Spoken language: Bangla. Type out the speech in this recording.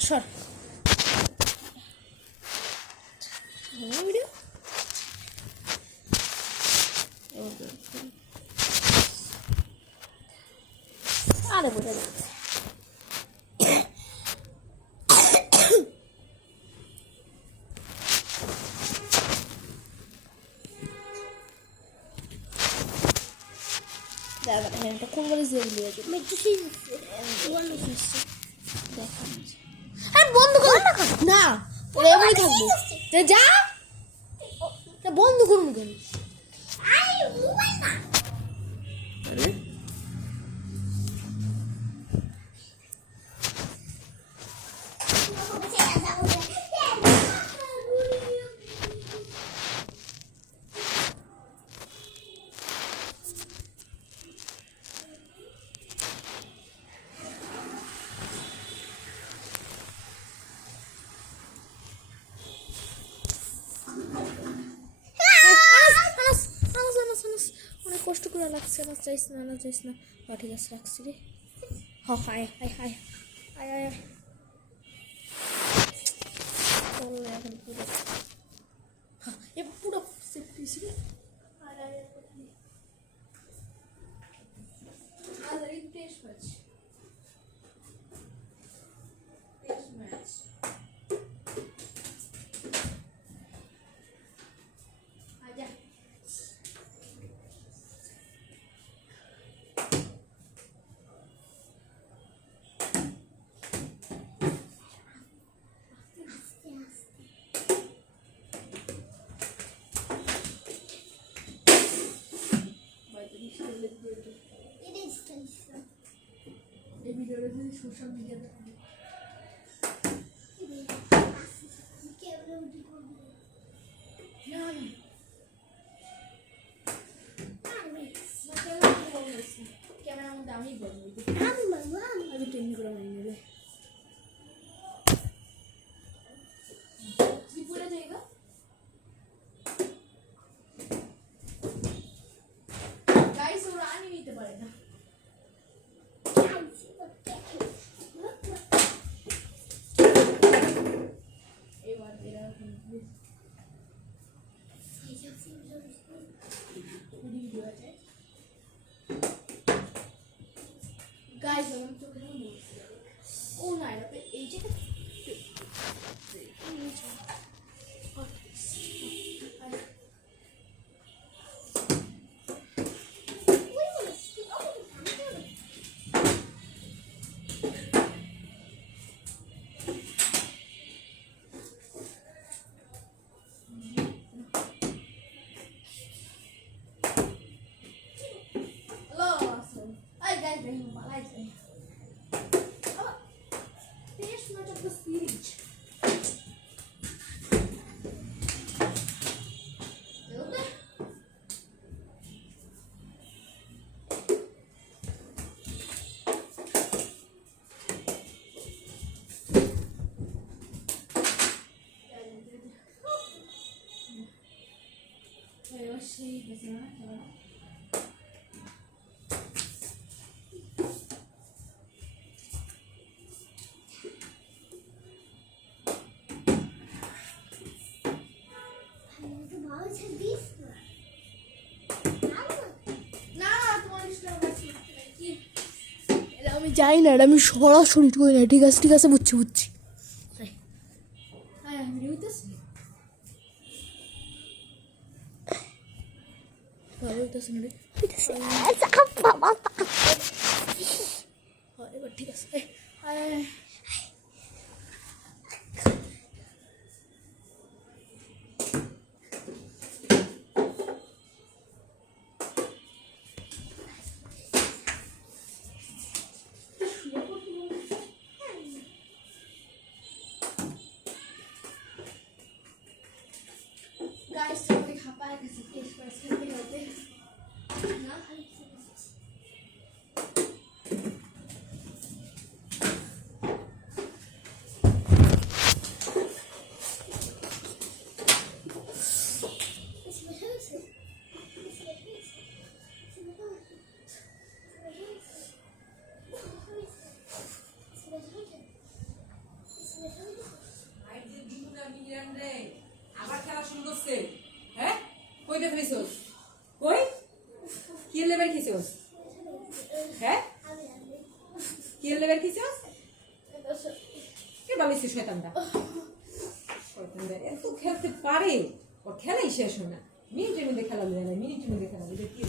সর ভিডিও আরে বোঝা যাচ্ছে কোন বলে বন্ধ কর না এমনি থাকবে যা বন্ধ করুন কেন অনেক কষ্ট করে লাগছে না চাইছ না ঠিক আছে রাখছি রে হায় হায় হায় আয় আয় এখন পুরো পুরো সেফটি ছিল এই ভিডিওটা যদি সোশ্যাল মিডিয়াতে ক্যামেরার মধ্যে আমি বলবো আমি ট্রেনিং করে নিয়ে নেবে ত্রিপুরা জায়গা গাইস ওরা আনি নিতে পারে না Guys, I'm talking about oh, night up at age. আমি যাই না আমি সরাসরি করি না ঠিক আছে বুঝছি এবার ঠিক আছে Guys, somebody hop out because it is for a second like this. No, কইতে ফেলিছস কই কি লেবার খিছস হ্যাঁ কি লেবার খিছস কে বালিছে শয়তানটা এত খেলতে পারে ওর খেলাই শেষ হয় না মিনিটের মধ্যে খেলা লয়ে মিনিটের মধ্যে খেলা কি